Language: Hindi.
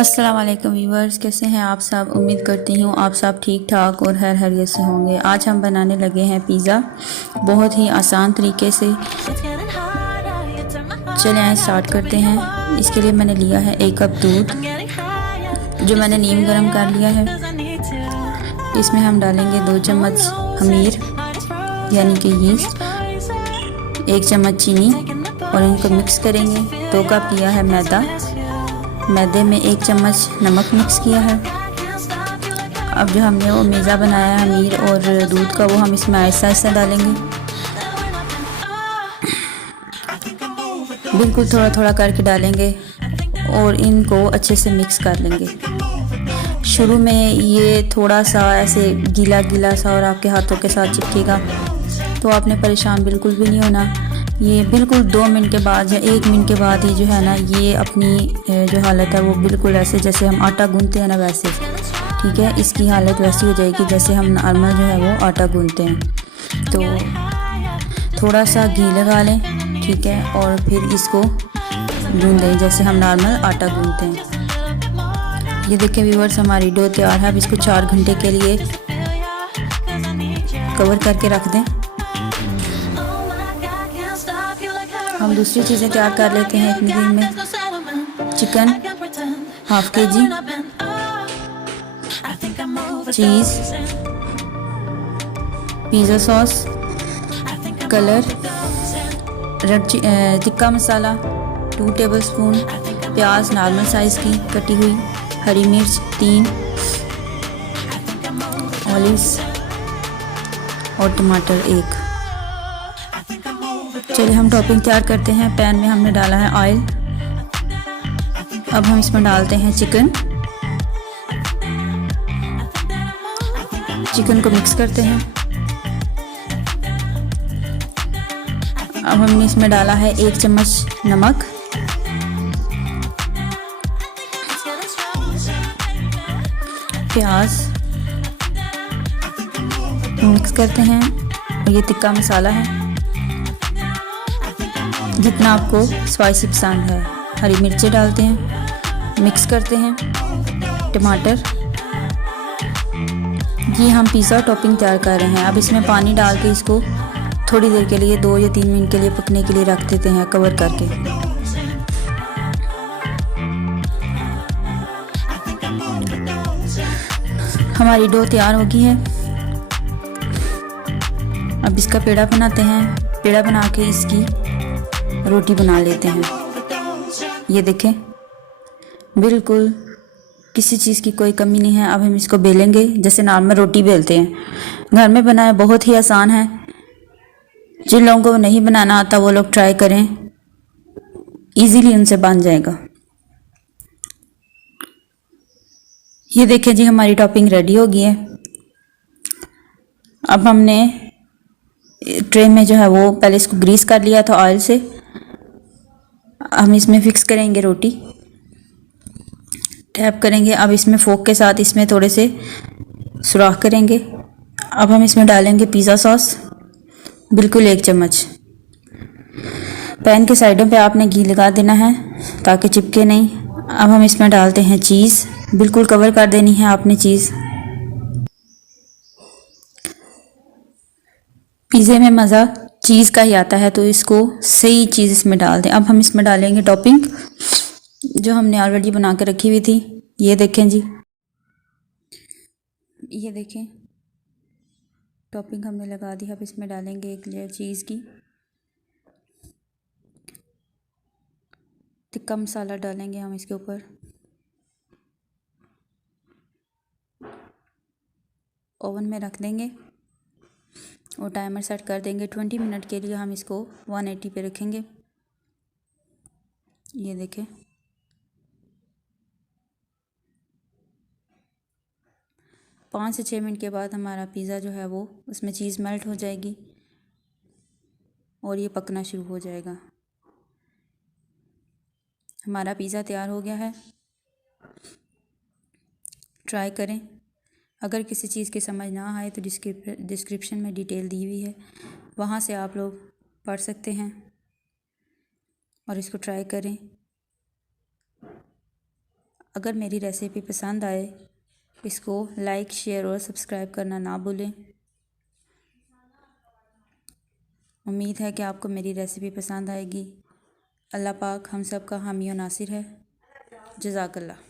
अस्सलाम वालेकुम व्यूवर्स, कैसे हैं आप सब। उम्मीद करती हूँ आप सब ठीक ठाक और खैरियत से होंगे। आज हम बनाने लगे हैं पिज़्ज़ा, बहुत ही आसान तरीके से। चलें आए स्टार्ट करते हैं। इसके लिए मैंने लिया है 1 कप दूध, जो मैंने नीम गर्म कर लिया है। इसमें हम डालेंगे 2 चम्मच खमीर यानी कि यीस्ट, 1 चम्मच चीनी और इनको मिक्स करेंगे। 2 कप लिया है मैदा, मैदे में 1 चम्मच नमक मिक्स किया है। अब जो हमने वो मेज़ा बनाया है खमीर और दूध का, वो हम इसमें आहिस्ता आहिस्ता डालेंगे, बिल्कुल थोड़ा थोड़ा करके डालेंगे और इनको अच्छे से मिक्स कर लेंगे। शुरू में ये थोड़ा सा ऐसे गीला गीला सा और आपके हाथों के साथ चिपकेगा, तो आपने परेशान बिल्कुल भी नहीं होना। ये बिल्कुल 2 मिनट के बाद या 1 मिनट के बाद ही जो है ना, ये अपनी जो हालत है वो बिल्कुल ऐसे जैसे हम आटा गूंथते हैं ना, वैसे ठीक है। इसकी हालत वैसी हो जाएगी जैसे हम नॉर्मल जो है वो आटा गूंथते हैं। तो थोड़ा सा घी लगा लें, ठीक है, और फिर इसको गूंदें जैसे हम नॉर्मल आटा गूंथते हैं। ये देखें व्यूअर्स, हमारी डो तैयार है। अब इसको 4 घंटे के लिए कवर करके रख दें। हम दूसरी चीज़ें तैयार कर लेते हैं इतनी देर में। Chicken ½ kg, cheese, pizza sauce, colour, red tikka masala 2 tablespoon, प्याज नॉर्मल साइज़ की कटी हुई, हरी मिर्च 3, ऑलिव्स और टमाटर 1। चलिए हम टॉपिंग तैयार करते हैं। पैन में हमने डाला है ऑयल। अब हम इसमें डालते हैं चिकन को मिक्स करते हैं। अब हमने इसमें डाला है 1 चम्मच नमक, प्याज मिक्स करते हैं, और ये टिक्का मसाला है जितना आपको स्पाइसी पसंद है। हरी मिर्चें डालते हैं, मिक्स करते हैं, टमाटर। ये हम पिज़्ज़ा टॉपिंग तैयार कर रहे हैं। अब इसमें पानी डाल के इसको थोड़ी देर के लिए 2 या 3 मिनट के लिए पकने के लिए रख देते हैं कवर करके। हमारी डो तैयार हो गई है। अब इसका पेड़ा बनाते हैं। पेड़ा बना के इसकी रोटी बना लेते हैं। ये देखें, बिल्कुल किसी चीज़ की कोई कमी नहीं है। अब हम इसको बेलेंगे जैसे नॉर्मल रोटी बेलते हैं। घर में बनाए बहुत ही आसान है। जिन लोगों को नहीं बनाना आता वो लोग ट्राई करें, इजीली उनसे बन जाएगा। ये देखें जी, हमारी टॉपिंग रेडी हो गई है। अब हमने ट्रे में जो है वो पहले इसको ग्रीस कर लिया था ऑयल से। हम इसमें फिक्स करेंगे रोटी, टैप करेंगे। अब इसमें फोक के साथ इसमें थोड़े से सुराख करेंगे। अब हम इसमें डालेंगे पिज़्ज़ा सॉस, बिल्कुल 1 चम्मच। पैन के साइडों पे आपने घी लगा देना है ताकि चिपके नहीं। अब हम इसमें डालते हैं चीज़, बिल्कुल कवर कर देनी है आपने चीज़। पिज़्ज़े में मज़ा चीज़ का ही आता है, तो इसको सही चीज़ इसमें डाल दें। अब हम इसमें डालेंगे टॉपिंग जो हमने ऑलरेडी बना के रखी हुई थी। ये देखें जी, ये देखें टॉपिंग हमने लगा दी। अब इसमें डालेंगे 1 लेयर चीज़ की। टिक्का मसाला डालेंगे हम इसके ऊपर। ओवन में रख देंगे और टाइमर सेट कर देंगे 20 मिनट के लिए। हम इसको 180 पे रखेंगे। ये देखें, 5 से 6 मिनट के बाद हमारा पिज़्ज़ा जो है वो उसमें चीज़ मेल्ट हो जाएगी और ये पकना शुरू हो जाएगा। हमारा पिज़्ज़ा तैयार हो गया है। ट्राई करें। अगर किसी चीज़ की समझ ना आए तो डिस्क्रिप्शन में डिटेल दी हुई है, वहाँ से आप लोग पढ़ सकते हैं और इसको ट्राई करें। अगर मेरी रेसिपी पसंद आए इसको लाइक, शेयर और सब्सक्राइब करना ना भूलें। उम्मीद है कि आपको मेरी रेसिपी पसंद आएगी। अल्लाह पाक हम सब का हामी और नासिर है। जज़ाकल्लाह।